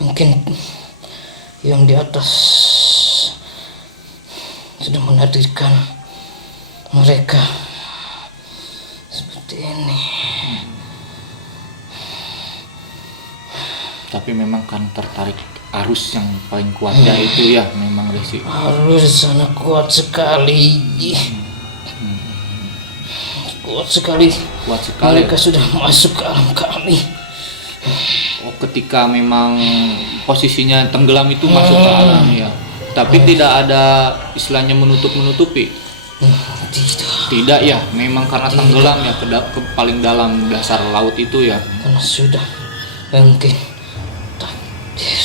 Mungkin yang di atas sudah menakdirkan mereka seperti ini. Tapi memang kan tertarik arus yang paling kuatnya itu ya memang Resi. Arus sana kuat sekali. Kuat sekali. Mereka sudah masuk ke alam kami. Oh, ketika memang posisinya tenggelam itu masuk ke alam ya. Tapi tidak ada istilahnya menutup-menutupi. Tidak ya, memang karena tenggelam ya ke paling dalam dasar laut itu ya. Karena sudah mungkin takdir.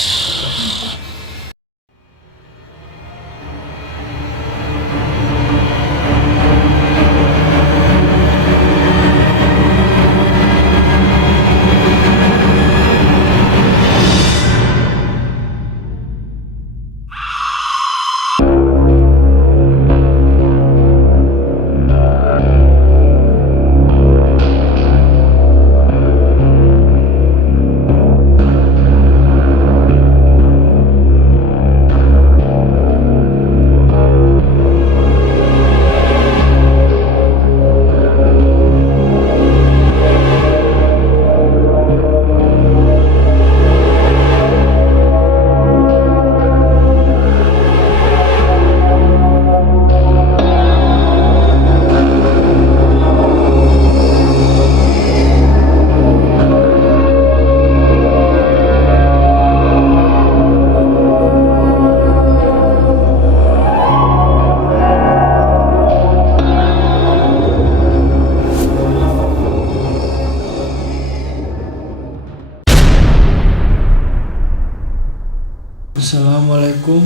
Assalamualaikum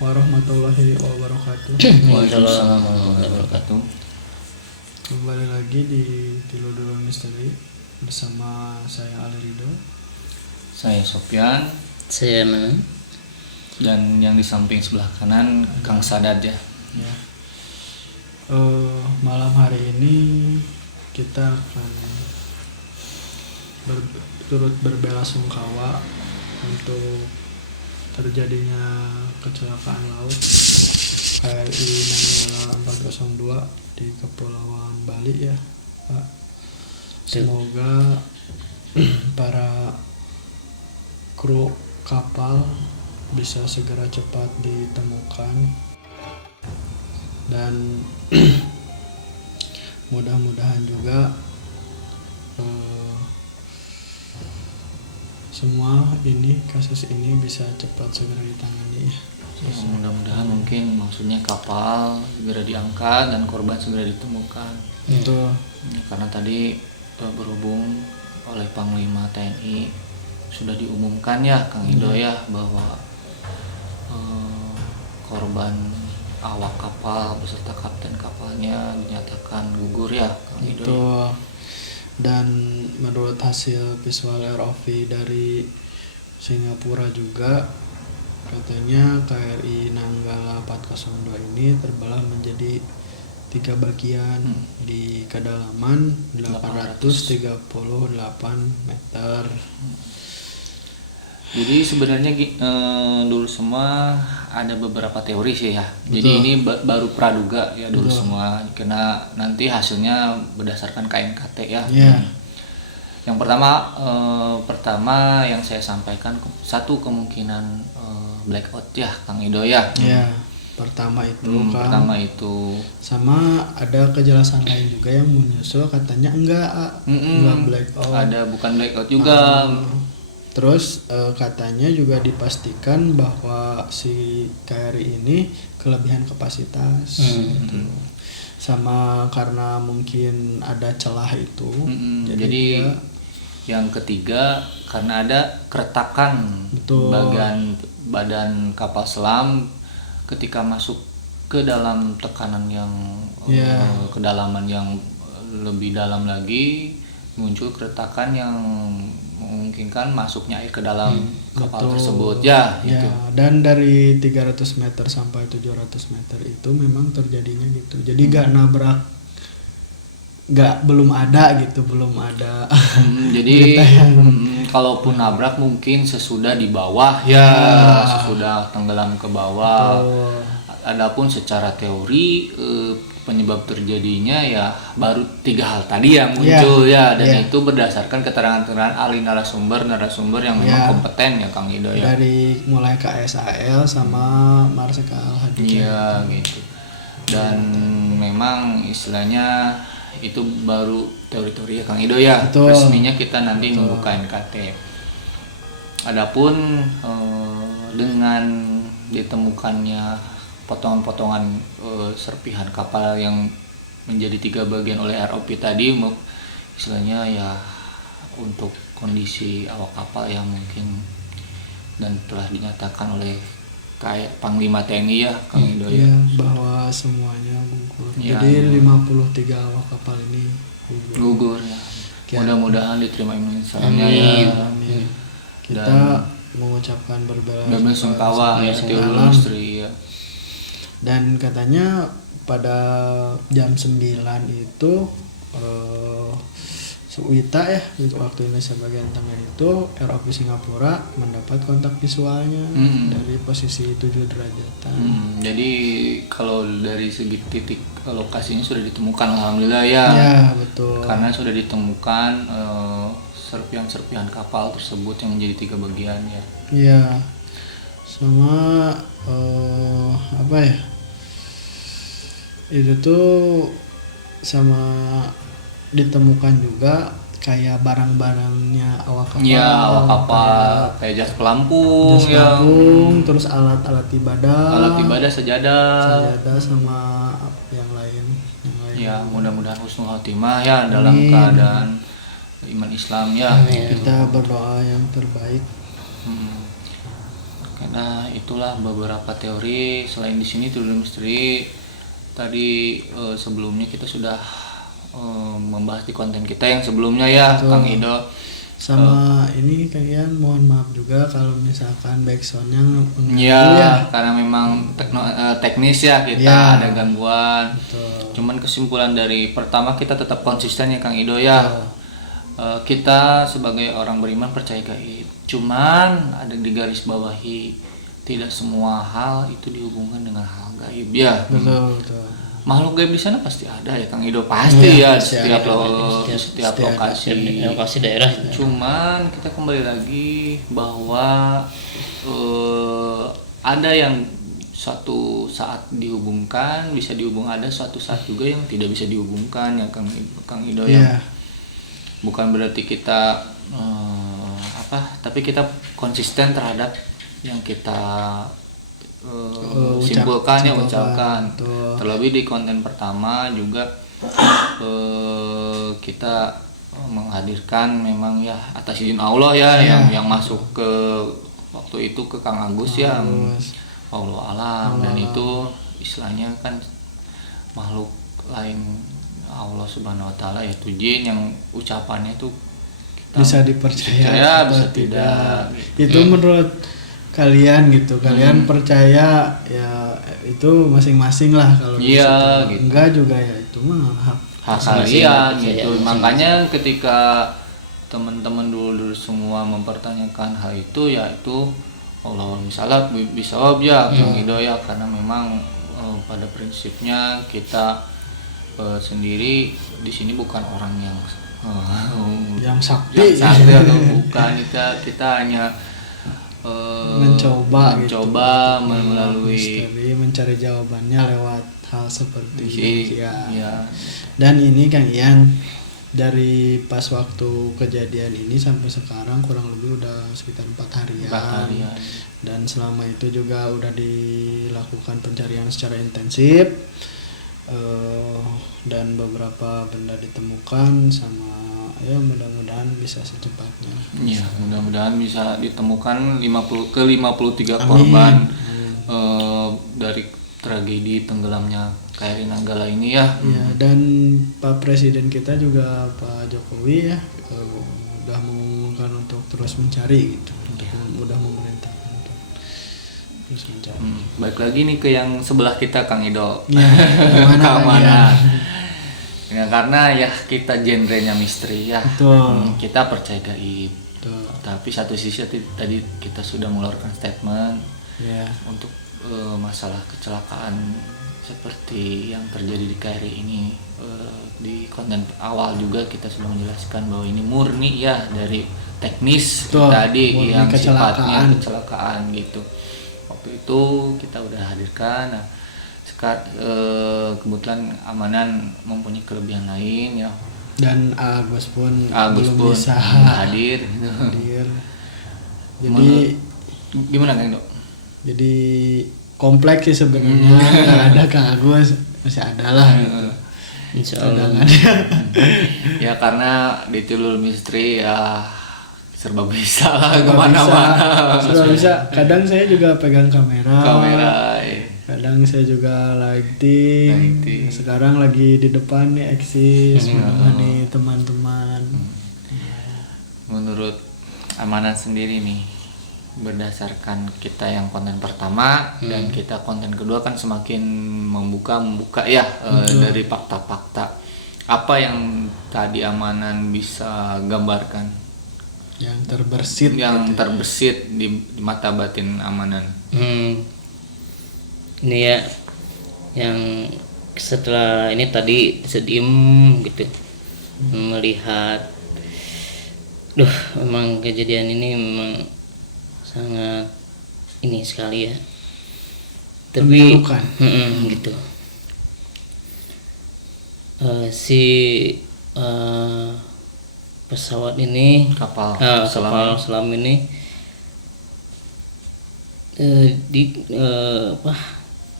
warahmatullahi wabarakatuh. Waalaikumsalam warahmatullahi wabarakatuh. Kembali lagi di Tilodolon Misteri bersama saya Ali Ridho. Saya Sofyan Saya Manan. dan yang di samping sebelah kanan Kang Sadad ya. Ya. Malam hari ini kita akan turut berbelasungkawa untuk terjadinya kecelakaan laut KRI Nanggala 402 di Kepulauan Bali ya, Pak. Semoga para kru kapal bisa segera cepat ditemukan dan mudah-mudahan juga semua kasus ini bisa cepat segera ditangani ya. Ya, mudah-mudahan mungkin maksudnya kapal segera diangkat dan korban segera ditemukan. Itu Ya, karena tadi berhubung oleh Panglima TNI sudah diumumkan ya Kang Ido ya bahwa korban awak kapal beserta kapten kapalnya dinyatakan gugur ya Kang Ido. itu. Dan menurut hasil visual ROV dari Singapura juga katanya KRI Nanggala 402 ini terbelah menjadi 3 bagian di kedalaman 838 meter. Jadi sebenarnya dulu semua ada beberapa teori sih ya. Jadi Betul. ini baru praduga ya dulu Betul. semua, karena nanti hasilnya berdasarkan KNKT ya. Ya. Yang pertama yang saya sampaikan satu kemungkinan blackout ya Kang Ido ya. Ya, pertama itu kan. Pertama itu. Sama ada kejelasan lain juga yang menyusul katanya enggak blackout. Ada bukan blackout juga. Terus katanya juga dipastikan bahwa si KRI ini kelebihan kapasitas gitu. Sama karena mungkin ada celah itu. Jadi dia, yang ketiga karena ada keretakan Betul. badan kapal selam ketika masuk ke dalam tekanan yang kedalaman yang lebih dalam lagi, muncul keretakan yang memungkinkan masuknya air ke dalam kapal betul. tersebut ya, Ya, gitu. dan dari 300 meter sampai 700 meter itu memang terjadinya gitu. Jadi gak nabrak belum ada gitu, belum ada. Jadi berita yang kalaupun nabrak mungkin sesudah di bawah ya, sesudah tenggelam ke bawah. Betul. Adapun secara teori penyebab terjadinya ya baru 3 hal tadi yang muncul dan itu berdasarkan keterangan ahli narasumber yang memang kompeten ya Kang Ido ya. Dari mulai KSAL sama Marsikal Hadi. Iya gitu. Dan memang istilahnya itu baru teori-teori ya Kang Ido ya. Betul. Resminya kita nanti nunggu KNKT. Adapun dengan ditemukannya potongan-potongan serpihan kapal yang menjadi 3 bagian oleh ROV tadi, istilahnya ya untuk kondisi awak kapal yang mungkin dan telah dinyatakan oleh kayak Panglima TNI ya Kang Ido ya, bahwa semuanya gugur. Ya, jadi 53 awak kapal ini gugur ya. Mudah-mudahan diterima Indonesia-nya ya. Amin. Kita mengucapkan berbela-sungkawa ya seluruh istri ya. Dan katanya pada jam 9 itu Wita ya, waktu Indonesia bagian tengah itu ROV Singapura mendapat kontak visualnya dari posisi 7 derajatan. Jadi kalau dari segi titik lokasinya sudah ditemukan alhamdulillah ya. Ya betul. Karena sudah ditemukan serpihan kapal tersebut yang menjadi 3 bagian ya. Iya. Sama apa ya? Itu tuh sama ditemukan juga kayak barang-barangnya awak kapal. Iya, awak kapal kayak jas pelampung, terus alat-alat ibadah. Sajadah sama yang lain. Ya, mudah-mudahan husnul khotimah ya dalam keadaan iman Islam ya. Kita berdoa yang terbaik. Karena itulah beberapa teori. Selain di sini Tulum Misteri tadi sebelumnya kita sudah membahas di konten kita yang sebelumnya ya. Betul. Kang Ido sama ini kalian mohon maaf juga kalau misalkan backsoundnya karena memang teknis ya kita ada gangguan. Betul. Cuman kesimpulan dari pertama kita tetap konsisten ya Kang Ido ya. Kita sebagai orang beriman percaya gaib, cuman ada di garis bawahi tidak semua hal itu dihubungkan dengan hal gaib ya. Betul. Makhluk gaib di sana pasti ada ya Kang Ido, pasti ya setiap lokasi daerah. Cuman kita kembali lagi bahwa ada yang suatu saat dihubungkan, bisa dihubung, ada suatu saat juga yang tidak bisa dihubungkan ya Kang Ido ya. Bukan berarti kita tapi kita konsisten terhadap yang kita simpulkan ya ucapkan. Terlebih di konten pertama juga kita menghadirkan memang ya atas izin Allah ya, yang masuk ke waktu itu ke Kang Agus ya, Allah alam, dan itu istilahnya kan makhluk lain Allah Subhanahu wa taala yaitu jin yang ucapannya itu bisa dipercaya bisa tidak. Itu menurut kalian gitu, kalian percaya ya itu masing-masing lah kalau gitu. Enggak juga ya itu mah hak kalian gitu. Makanya ketika teman-teman dulu semua mempertanyakan hal itu, ya itu Allah misalnya bisa ya Kang Ido ya, karena memang pada prinsipnya kita sendiri di sini bukan orang yang sakti atau bukan, kita hanya mencoba melalui mencari jawabannya lewat hal seperti ini ya. Dan ini Kang Ian, dari pas waktu kejadian ini sampai sekarang kurang lebih udah sekitar 4 harian. Dan selama itu juga udah dilakukan pencarian secara intensif. Dan beberapa benda ditemukan, sama ya mudah-mudahan bisa secepatnya. Ya, mudah-mudahan bisa ditemukan 53 korban dari tragedi tenggelamnya KRI Nanggala ini ya. Ya, dan Pak Presiden kita juga Pak Jokowi ya udah mengumumkan untuk terus mencari gitu. Udah memerintahkan untuk terus mencari. Baik lagi nih ke yang sebelah kita Kang Ido. Ya, Kang mana? Ya karena ya kita genrenya misteri ya. Betul. Kita percaya gaib. Betul. Tapi satu sisi tadi kita sudah mengeluarkan statement Ya. untuk masalah kecelakaan seperti yang terjadi di KRI ini. Di konten awal juga kita sudah menjelaskan bahwa ini murni ya dari teknis. Betul, tadi murni yang kecelakaan. sifatnya kecelakaan gitu. Waktu itu kita udah hadirkan. Nah, kebetulan Amanan mempunyai kelebihan lain ya. Dan Agus pun Agus belum pun bisa hadir. hadir. Jadi Gimana Kang Dok? jadi kompleks sih sebenarnya. Nggak ada Kang Agus, masih ada lah gitu. Insya Allah. Cadangannya. Ya karena di Tilul Misteri ya serba bisa lah Serba kemana-mana. Serba bisa. Kadang saya juga pegang kamera. Ya. Kadang saya juga lighting. Lighting. Sekarang lagi di depan nih eksis menemani teman-teman. Menurut Amanan sendiri nih, berdasarkan kita yang konten pertama dan kita konten kedua kan semakin membuka ya dari fakta-fakta. Apa yang tadi Amanan bisa gambarkan? Yang terbersit. Yang terbesit di mata batin Amanan. Ini ya yang setelah ini tadi sediem gitu melihat, memang kejadian ini memang sangat ini sekali ya, tapi Memilukan. gitu. Si pesawat ini Kapal kapal selam ini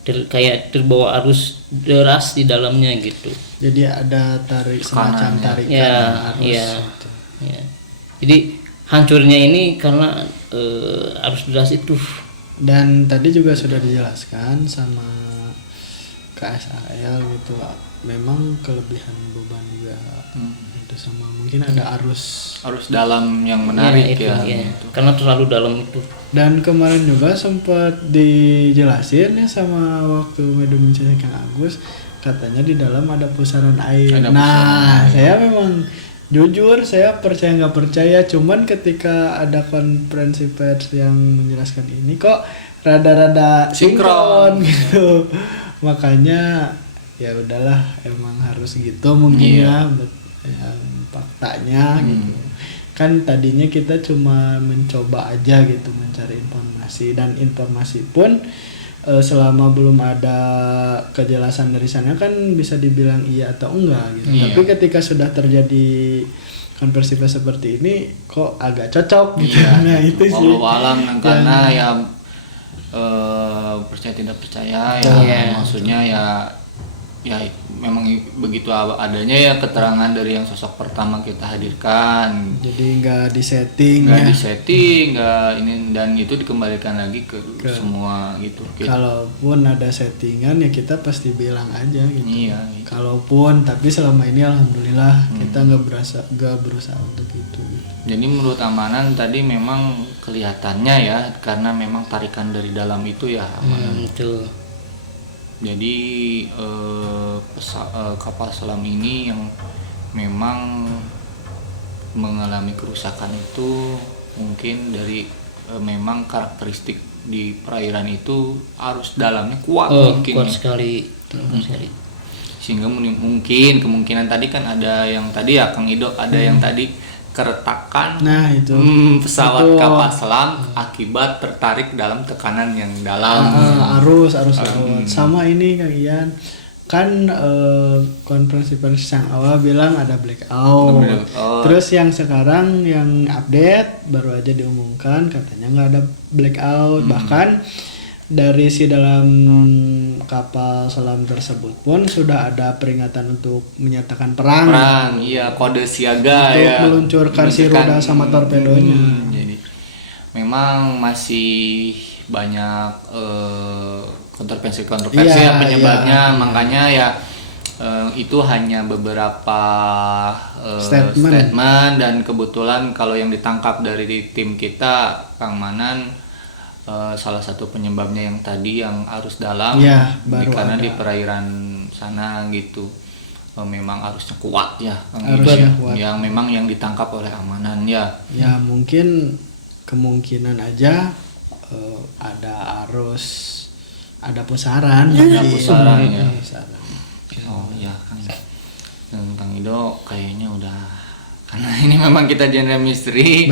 kayak terbawa arus deras di dalamnya gitu. Jadi ada semacam tarikan Ya, arus. ya. Jadi hancurnya ini karena arus deras itu. Dan tadi juga sudah dijelaskan sama KSAL gitu, memang kelebihan beban juga itu, sama mungkin ada arus. dalam yang menarik itu, ya. ya. Karena terlalu dalam itu. Dan kemarin juga sempat dijelasin ya sama waktu medium Kang Agus, katanya di dalam ada pusaran air. Ada Nah, pusaran air. saya memang jujur saya percaya nggak percaya, cuman ketika ada konferensi pers yang menjelaskan ini kok rada-rada sinkron gitu. Makanya ya udahlah, emang harus gitu mungkin ya faktanya gitu. Kan tadinya kita cuma mencoba aja gitu mencari informasi, dan informasi pun selama belum ada kejelasan dari sana kan bisa dibilang iya atau enggak gitu. Iya. Tapi ketika sudah terjadi konversi pers seperti ini kok agak cocok gitu. Iya, Nah itu sih. Wallahu alam, karena ya percaya tidak percaya ya, Iya. maksudnya ya memang begitu adanya ya keterangan dari yang sosok pertama kita hadirkan. Jadi nggak disetting Nggak ya. disetting, nggak ini, dan itu dikembalikan lagi ke semua gitu. Kalaupun ada settingan ya kita pasti bilang aja gitu. Iya, gitu. Kalaupun, tapi selama ini alhamdulillah kita nggak berusaha untuk itu. Gitu. Jadi menurut Amanan tadi memang kelihatannya ya, karena memang tarikan dari dalam itu ya Amanan. Itu. Jadi kapal selam ini yang memang mengalami kerusakan itu mungkin dari memang karakteristik di perairan itu arus dalamnya kuat mungkin Kuat ya. sekali. Sehingga mungkin kemungkinan tadi kan ada yang tadi ya Kang Ido, ada yang tadi keretakan Nah itu pesawat Itu. kapal selam akibat tertarik dalam tekanan yang dalam. arus laut. Sama ini Kang Ian kan konferensi pers yang awal bilang ada blackout. Terus yang sekarang yang update baru aja diumumkan katanya nggak ada blackout. Bahkan dari si dalam kapal selam tersebut pun sudah ada peringatan untuk menyatakan perang. Iya, kode siaga untuk ya. meluncurkan si roda sama torpedonya. Jadi memang masih banyak kontroversi Iya, ya penyebabnya, iya. makanya ya itu hanya beberapa Statement. dan kebetulan kalau yang ditangkap dari tim kita Kang Manan, salah satu penyebabnya yang tadi yang arus dalam Iya, baru karena ada. di perairan sana gitu. memang harusnya kuat ya, Harusnya kuat. yang memang yang ditangkap oleh amanan ya. Ya mungkin kemungkinan aja ada arus, ada pusaran. Ada pusaran ya. Pusaran. Oh ya Kang. Dan Kang Ido kayaknya udah, karena ini memang kita genre misteri.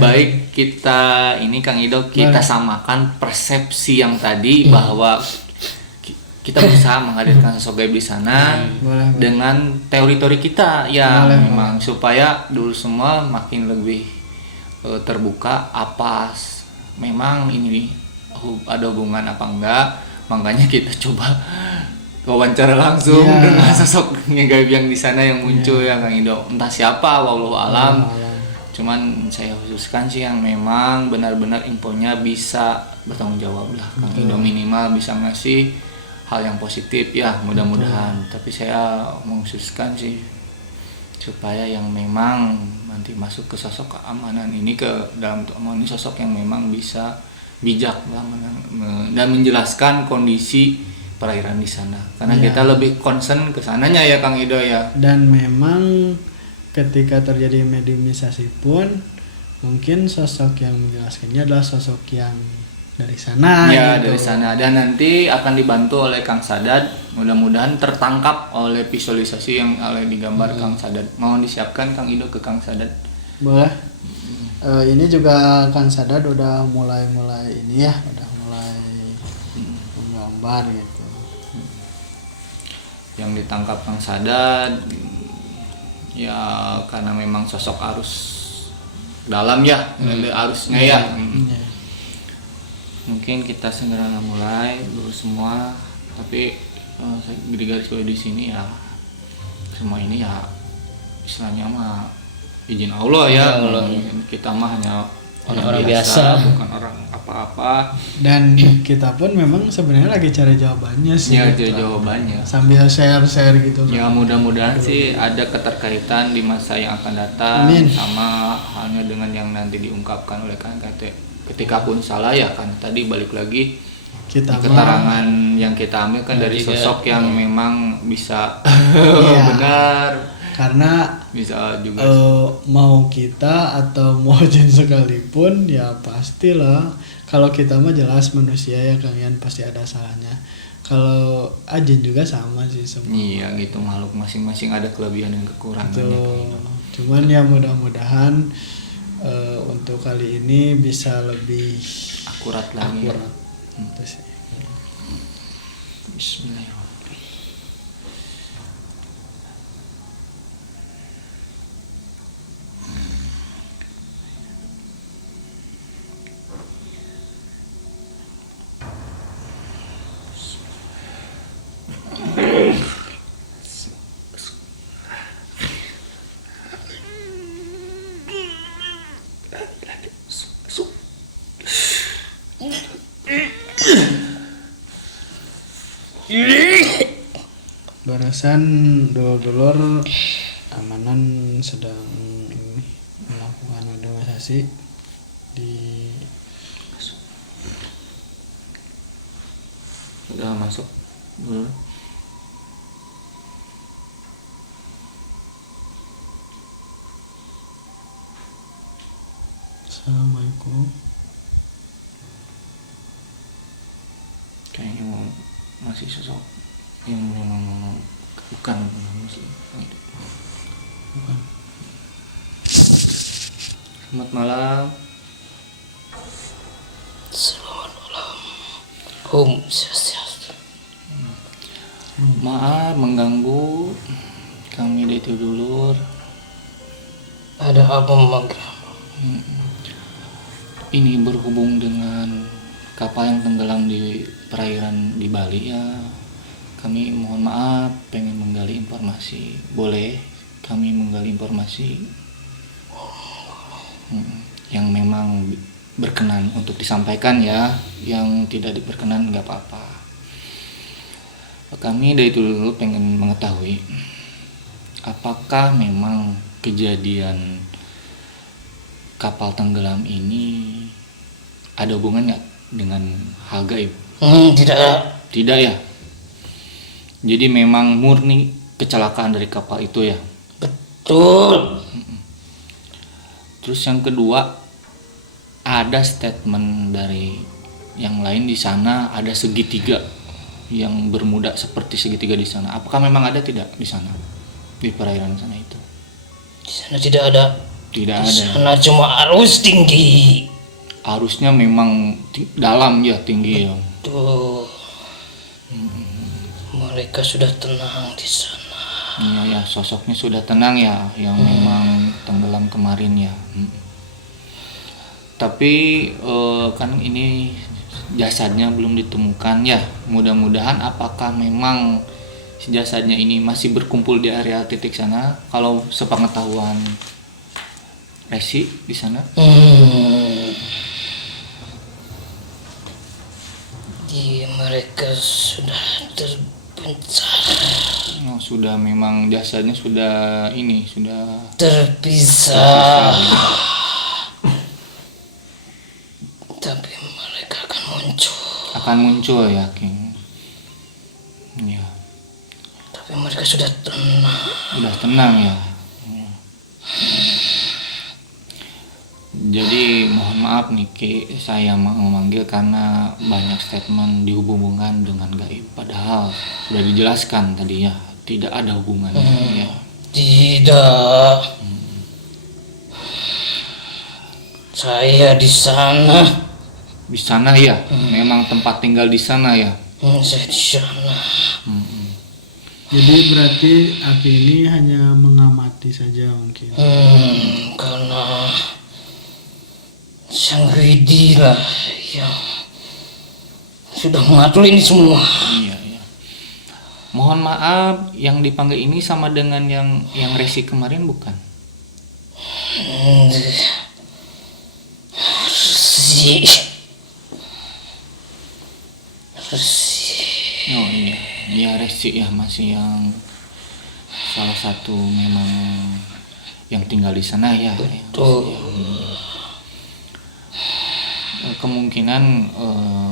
Baik kita ini Kang Ido kita samakan persepsi yang tadi bahwa kita berusaha menghadirkan sosok gaib di sana dengan teori-teori kita ya, memang supaya dulu semua makin lebih terbuka apa memang ini ada hubungan apa enggak. Makanya kita coba wawancara langsung dengan sosok gaib yang di sana yang muncul ya Kang Ido. Entah siapa, wallahu alam. Cuman saya khususkan sih yang memang benar-benar infonya bisa bertanggung jawab lah Kang Ido, minimal bisa ngasih hal yang positif ya mudah-mudahan. Tapi saya mengkhususkan sih supaya yang memang nanti masuk ke sosok keamanan ini, ke dalam amanan ini sosok yang memang bisa bijak dan menjelaskan kondisi perairan di sana, karena kita lebih concern ke sananya ya Kang Ido ya. Dan memang ketika terjadi mediumisasi pun mungkin sosok yang menjelaskannya adalah sosok yang dari sana ya gitu. Dari sana, dan nanti akan dibantu oleh Kang Sadad, mudah-mudahan tertangkap oleh visualisasi yang oleh digambar Kang Sadad. Mohon disiapkan Kang Ido ke Kang Sadad. Boleh. Ini juga Kang Sadad udah mulai ini ya, udah mulai menggambar gitu. Yang ditangkap Kang Sadad ya karena memang sosok arus dalam ya, arusnya ya. Mungkin kita segera mulai dulu semua, tapi saya di garis bawah di sini ya, semua ini ya istilahnya mah izin Allah ya. Kita mah hanya orang biasa, bukan orang apa-apa. Dan kita pun memang sebenarnya lagi cari jawabannya sih. Ya, cari jawabannya. Sambil share gitu. Ya mudah-mudahan sih ada keterkaitan di masa yang akan datang. Amin. Sama halnya dengan yang nanti diungkapkan oleh Kang Kate. Ketika pun salah ya kan, tadi balik lagi keterangan yang kita ambil kan dari sosok yang memang bisa benar. Karena bisa juga mau kita atau mau jin sekalipun ya pastilah, kalau kita mah jelas manusia ya kalian pasti ada salahnya. Kalau jin juga sama sih semua. Iya gitu, makhluk masing-masing ada kelebihan dan kekurangannya. Cuman ya mudah-mudahan untuk kali ini bisa lebih akurat lagi. Bismillahirrahmanirrahim. Barusan dulur-dulur amanan sedang melakukan organisasi di udah masuk dulu. Assalamualaikum. Kayaknya masih sosok yang memang bukan muslim. Bukan. Selamat malam. Selamat malam. Om Swastiastu. Maaf mengganggu, kami dari dulur. Ada apa memanggil? Ini berhubung dengan kapal yang tenggelam di perairan di Bali ya. Kami mohon maaf, pengen menggali informasi. Boleh kami menggali informasi yang memang berkenan untuk disampaikan ya. Yang tidak berkenan nggak apa-apa. Kami dari dulu pengen mengetahui apakah memang kejadian kapal tenggelam ini ada hubungannya dengan hal gaib? Tidak. Tidak ya. Jadi memang murni kecelakaan dari kapal itu ya. Betul. Terus yang kedua, ada statement dari yang lain di sana, ada segitiga yang bermuda seperti segitiga di sana. Apakah memang ada tidak di sana, di perairan sana itu? Di sana tidak ada. Tidak Di ada. sana cuma arus tinggi. Arusnya memang dalam ya, tinggi ya. Tuh. Mereka sudah tenang di sana. Iya ya, sosoknya sudah tenang ya, yang memang tenggelam kemarin ya. Tapi kan ini jasadnya belum ditemukan ya. Mudah-mudahan apakah memang si jasadnya ini masih berkumpul di area titik sana? Kalau sepengetahuan Resi di sana? Mereka sudah terpencar. Oh, sudah memang jasadnya sudah ini sudah Terpisah. Tapi mereka akan muncul. Akan muncul yakin. Ya. Tapi mereka sudah tenang. Sudah tenang ya. Jadi mohon maaf nih Ki, saya mau memanggil karena banyak statement dihubungkan dengan gaib. Padahal sudah dijelaskan tadi ya, tidak ada hubungannya ya. Tidak. Saya di sana. Di sana ya, memang tempat tinggal di sana ya. Saya di sana. Jadi berarti Aki ini hanya mengamati saja mungkin. Karena Sang Widi lah yang sudah mengatur ini semua. Iya, iya. Mohon maaf, yang dipanggil ini sama dengan yang Resi kemarin bukan? Resi. Oh iya, ya Resi ya, masih yang salah satu memang yang tinggal di sana ya. Betul. Kemungkinan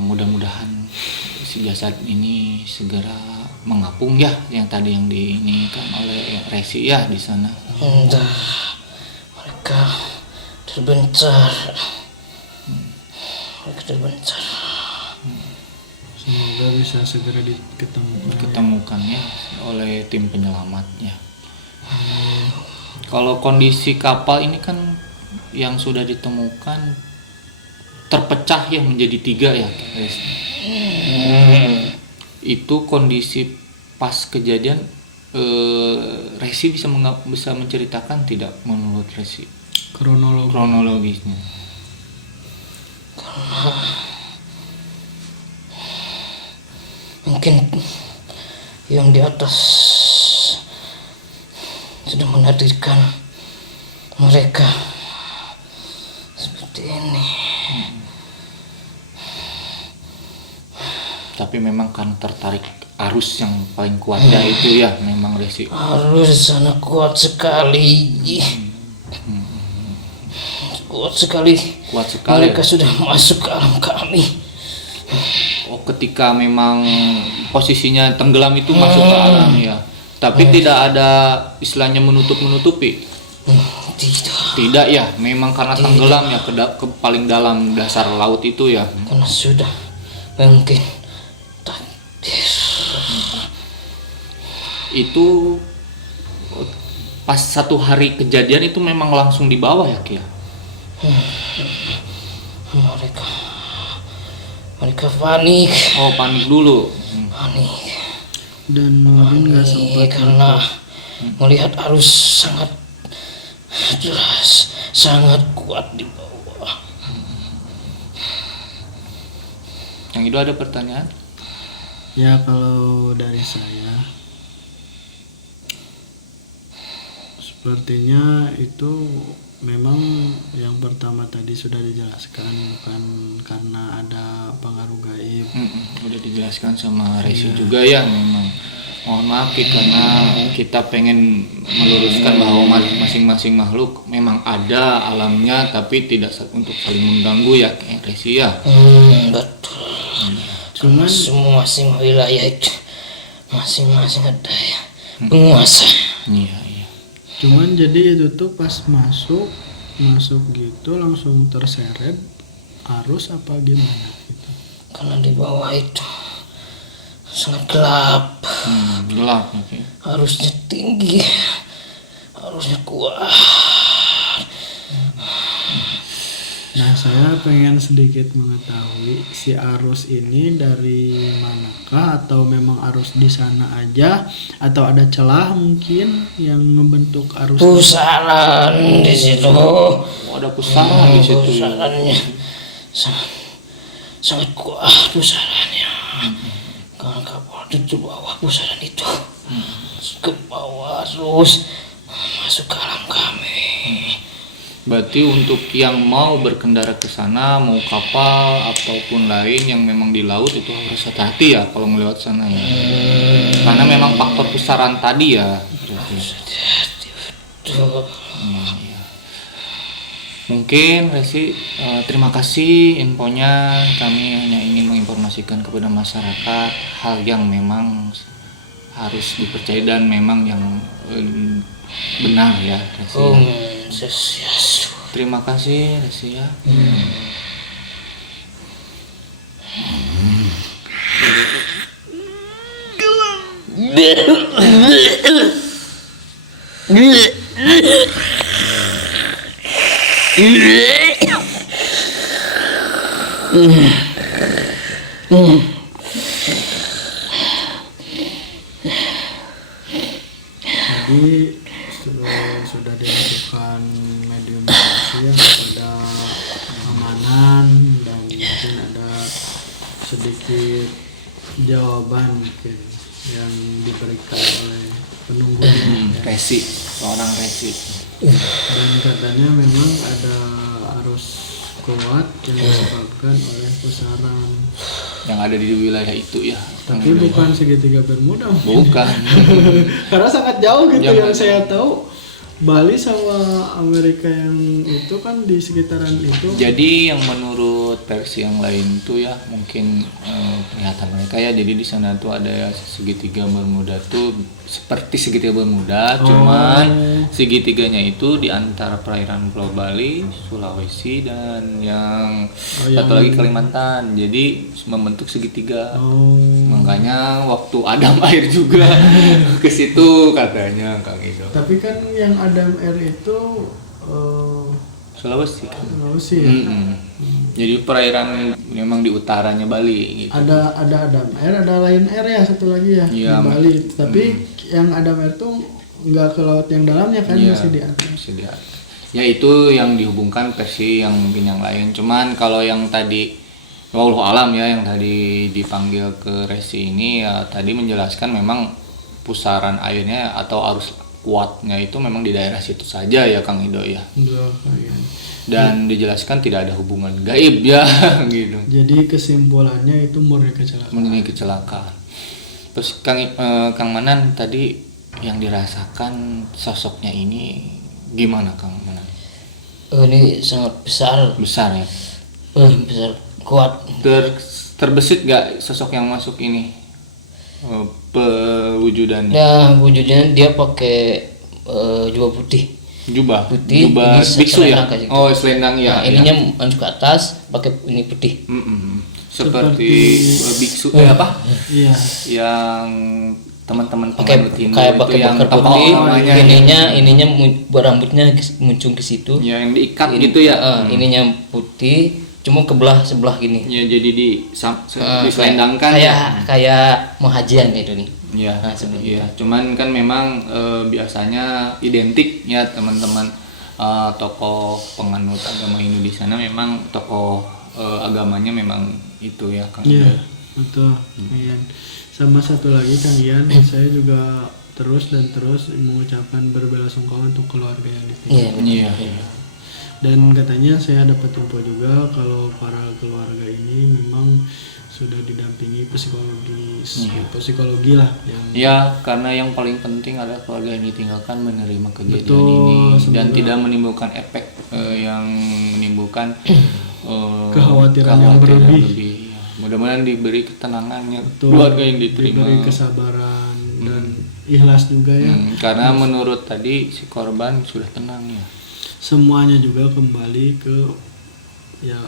mudah-mudahan si jasad ini segera mengapung ya, yang tadi yang diinikan oleh Resi ya di sana. Entah, mereka terbencar. Mereka terbencar. Semoga bisa segera Diketemukan ya oleh tim penyelamatnya. Kalau kondisi kapal ini kan yang sudah ditemukan terpecah ya menjadi 3 ya. Itu kondisi pas kejadian, Resi bisa menceritakan tidak menurut Resi kronologisnya? Mungkin yang di atas sudah menakdirkan mereka seperti ini. Tapi memang kan tertarik arus yang paling kuatnya itu ya, memang Resi. Arus sana kuat sekali. Kuat sekali. Mereka sudah masuk ke alam kami. Oh, ketika memang posisinya tenggelam itu masuk ke alam ya. Tapi tidak ada istilahnya menutup-menutupi. Tidak ya, memang karena tenggelam ya ke paling dalam dasar laut itu ya. Karena sudah mungkin takdir. Itu pas 1 hari kejadian itu memang langsung di bawah ya Ki? Mereka panik. Oh, panik dulu. Panik. Dan Nurdin nggak sempat karena melihat arus sangat deras, sangat kuat di bawah. Yang itu ada pertanyaan? Ya, kalau dari saya sepertinya itu memang yang pertama tadi sudah dijelaskan, bukan karena ada pengaruh gaib. Udah dijelaskan sama Resi juga ya, memang. Mohon maaf karena kita pengen meluruskan bahwa masing-masing makhluk memang ada alamnya, tapi tidak untuk saling mengganggu ya Resi ya. Betul. Cuman masing-masing wilayah itu masing-masing ada ya penguasa. Iya. Cuman jadi itu tuh pas masuk gitu langsung terseret arus apa gimana gitu. Karena di bawah itu sangat gelap. Gelap okay. Arusnya tinggi, arusnya kuat. Nah, saya pengen sedikit mengetahui si arus ini dari manakah, atau memang arus di sana aja, atau ada celah mungkin yang ngebentuk arus? Pusaran di situ. Ada pusaran di situ. Pusarannya sangat kuat pusarannya. Karena kapal di bawah pusaran itu ke bawah terus masuk ke alam kami. Berarti untuk yang mau berkendara ke sana, mau kapal ataupun lain yang memang di laut itu harus hati-hati ya kalau melewat sana ya. Karena memang faktor pusaran tadi ya. Hati-hati betul. Ya. Mungkin Resi, terima kasih infonya. Kami hanya ingin menginformasikan kepada masyarakat hal yang memang harus dipercaya dan memang yang benar ya Resi. Terima kasih Resi ya. Jadi sudah dilakukan mediumnisasi ya kepada pengamanan, dan mungkin ada sedikit jawaban mungkin yang diberikan oleh penunggunya. Resi, seorang Resi. Dan katanya memang ada arus kuat yang disebabkan oleh pusaran Yang ada di wilayah itu ya. tapi bukan segitiga Bermuda. Bukan. Karena sangat jauh gitu. Jangan. Yang saya tahu Bali sama Amerika yang itu kan di sekitaran itu. Jadi yang menurut versi yang lain tuh ya mungkin penglihatan mereka ya, jadi di sana tuh ada segitiga Bermuda tuh seperti segitiga Bermuda, cuman segitiganya itu di antara perairan Pulau Bali, Sulawesi dan yang satu lagi Kalimantan. Jadi membentuk segitiga. Makanya waktu Adam air juga ke situ katanya Kang Ido. Tapi kan yang Adam Air itu Sulawesi kan. Sulawesi ya. Jadi perairan memang di utaranya Bali gitu. Ada Adam Air, ada Lion Air ya satu lagi ya, Iya, di Bali. Tapi yang Adam Air tuh nggak ke laut yang dalamnya kan, Iya, masih di atas. masih di atas. Ya itu yang dihubungkan versi yang mungkin yang lain. Cuman kalau yang tadi wallahu alam ya, yang tadi dipanggil ke Resi ini ya tadi menjelaskan memang pusaran airnya atau arus kuatnya itu memang di daerah situ saja ya Kang Ido ya. Dan dijelaskan tidak ada hubungan gaib ya gitu. Jadi kesimpulannya itu murni kecelakaan. Murni kecelakaan. Terus Kang Manan tadi yang dirasakan sosoknya ini gimana Kang Manan? Ini sangat besar ya. besar kuat. Terbesit gak sosok yang masuk ini pewujudannya? Nah, wujudnya dia pakai jubah putih. Jubah Putih, jubah ini biksu ya. selendang kayak gitu. Oh selendang ya. Nah, ininya masuk ke atas pakai ini putih. Seperti biksu apa? Iya. Yang teman-teman Pakai penganut Hindu kayak itu pakai yang bakar apa putih. namanya? Ininya rambutnya muncung ke situ. Ya yang diikat gitu ya. Ininya putih, cuma sebelah gini. Ya jadi diselendangkan kayak mau hajian itu nih. Ya, Nah, seperti iya. Cuman kan memang biasanya identik ya teman-teman tokoh penganut agama Hindu di sana memang tokoh agamanya memang itu ya Kang. Iya, betul. Ian. Sama satu lagi Kang Ian, saya juga terus mengucapkan berbelasungkawa untuk keluarga yang ditinggalkan. Iya. Dan katanya saya dapat info juga kalau para keluarga ini memang sudah didampingi psikologi lah yang ya, karena yang paling penting adalah keluarga yang ditinggalkan menerima kejadian Betul, ini dan semoga tidak menimbulkan efek yang menimbulkan kekhawatiran yang berlebih. Ya. Mudah-mudahan diberi ketenangannya Betul, keluarga yang diterima, diberi kesabaran dan ikhlas juga ya. Karena menurut tadi si korban sudah tenang ya. Semuanya juga kembali ke ya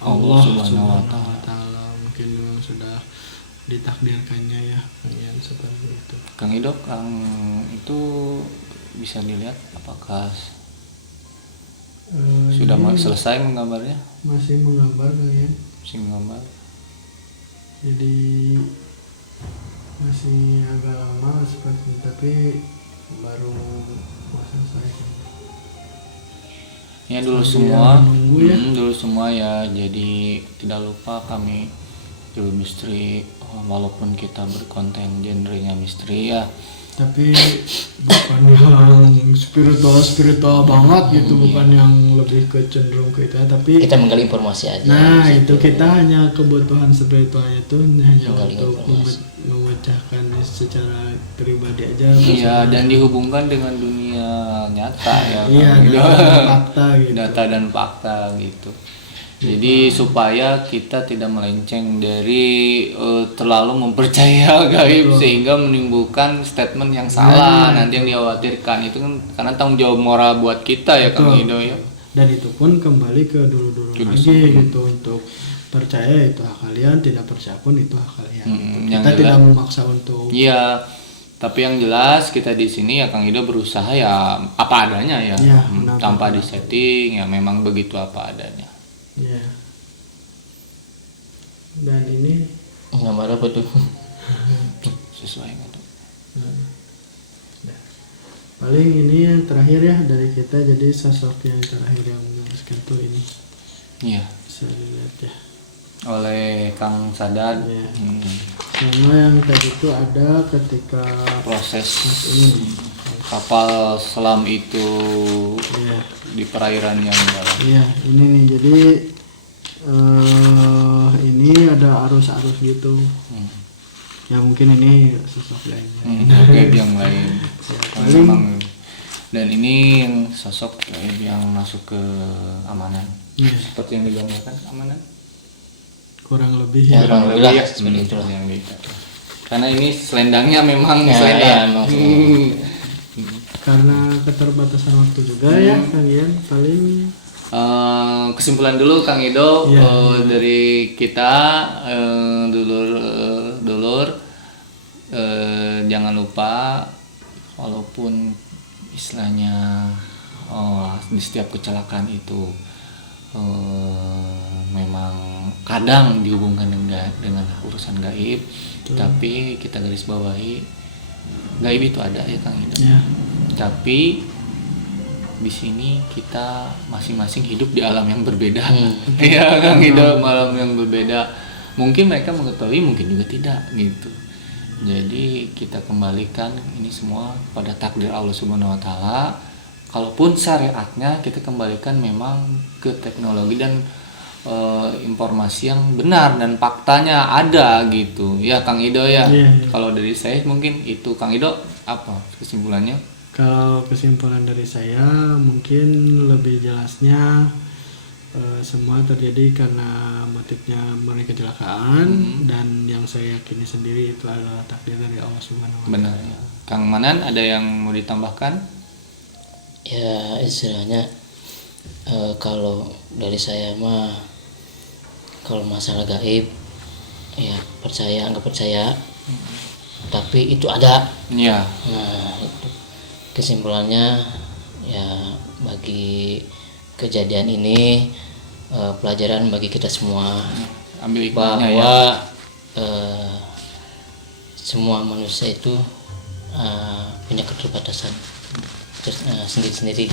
Allah Subhanahu wa Ta'ala. Mungkin memang sudah ditakdirkannya ya yang seperti itu. Kang Ido, Kang itu bisa dilihat apakah sudah selesai menggambarnya? Masih menggambar ya. Masih menggambar. Jadi masih agak lama seperti itu, tapi baru mau selesai. Ya dulu semua, dulu semua ya. Jadi tidak lupa kami Jul Misteri, walaupun kita berkonten genrenya misteri ya, tapi bukan yang spiritual banget gitu, bukan yang lebih ke cenderung ke itu, tapi kita menggali informasi aja. Nah itu kita hanya kebutuhan spiritualnya itu hanya menggali untuk memecahkan secara pribadi aja. Iya, dan dihubungkan dengan dunia nyata ya. Iya, data dan fakta gitu. Jadi supaya kita tidak melenceng dari terlalu mempercaya gaib sehingga menimbulkan statement yang salah nanti yang dikhawatirkan itu kan karena tanggung jawab moral buat kita ya Kang Ido ya. Dan itu pun kembali ke dulu lagi gitu, untuk percaya itu hak kalian, tidak percaya pun itu hak kalian. Kita tidak memaksa untuk. Iya. Tapi yang jelas kita di sini ya Kang Ido berusaha ya apa adanya ya, tanpa disetting ya, memang begitu apa adanya. Ya. Dan ini gambar apa tuh? Sesuai gitu. Paling ini yang terakhir ya dari kita, jadi sosok yang terakhir yang menuliskan tuh ini. Iya. Bisa dilihat ya. Oleh Kang Sadad. Ya. Sama yang tadi itu ada ketika proses ini kapal selam itu ya. Di perairan yang dalam. Iya, ini nih. Jadi ini ada arus-arus gitu. Ya mungkin ini sosok lainnya. Yang lain. Memang. Dan ini yang sosok yang masuk ke amanan. Seperti yang digambarkan amanan. Kurang lebih ya. Kurang lebih ya, seperti itu yang karena ini selendangnya memang selendang. Karena keterbatasan waktu juga ya Kang Ian, paling kesimpulan dulu Kang Ido dari kita dulur jangan lupa walaupun istilahnya di setiap kecelakaan itu memang kadang dihubungkan dengan urusan gaib. Tapi kita garis bawahi gaib itu ada ya Kang Ido. Tapi di sini kita masing-masing hidup di alam yang berbeda. Ya Kang Ido, alam yang berbeda. Mungkin mereka mengetahui, mungkin juga tidak gitu. Jadi kita kembalikan ini semua pada takdir Allah Subhanahu wa Ta'ala. Kalaupun syariatnya kita kembalikan memang ke teknologi dan informasi yang benar dan faktanya ada gitu ya Kang Ido ya. Kalau dari saya mungkin itu Kang Ido apa kesimpulannya? Kalau kesimpulan dari saya mungkin lebih jelasnya semua terjadi karena motifnya mereka kecelakaan dan yang saya yakini sendiri itu adalah takdir dari Allah Subhanahu wa Ta'ala. Benar. Kang Manan ada yang mau ditambahkan? Ya istilahnya kalau dari saya mah kalau masalah gaib ya percaya nggak percaya tapi itu ada. Iya. Nah itu kesimpulannya ya bagi kejadian ini pelajaran bagi kita semua bahwa semua manusia itu punya keterbatasan sendiri-sendiri.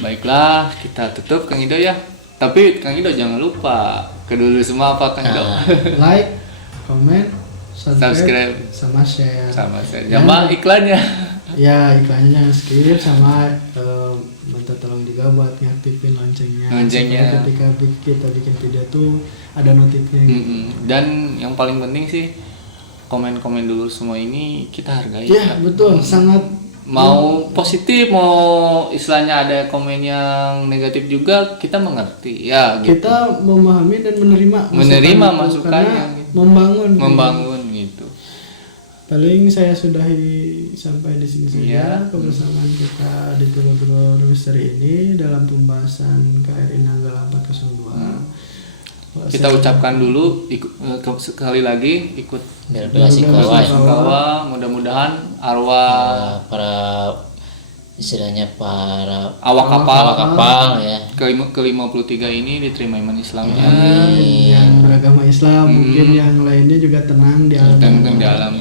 Baiklah, kita tutup Kang Ido ya. Tapi Kang Ido jangan lupa kedulu semua apa Kang Ido? Like, comment, subscribe, sama share. Jangan iklannya. Ya iklannya jangan skip, sama minta tolong juga buat ngaktifin loncengnya. Supaya ketika kita bikin video tuh ada notifnya. Dan yang paling penting sih komen-komen dulu semua ini kita hargai. Ya betul, sangat. Mau positif, mau istilahnya ada komen yang negatif juga kita mengerti ya gitu. Kita memahami dan menerima masukannya gitu. membangun gitu. paling saya sudahi sampai di sini saja kebersamaan kita di Tulur Misteri ini dalam pembahasan KRI Nanggala 402. Kita ucapkan dulu sekali lagi ikut bela sungkawa, mudah-mudahan arwah para istilahnya para awak kapal ya ke-53 ini diterima iman Islam. Yang beragama Islam, mungkin yang lainnya juga tenang di alam.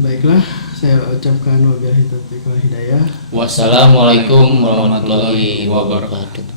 Baiklah, saya ucapkan wabillahi taufiq wal hidayah. Wassalamualaikum warahmatullahi wabarakatuh.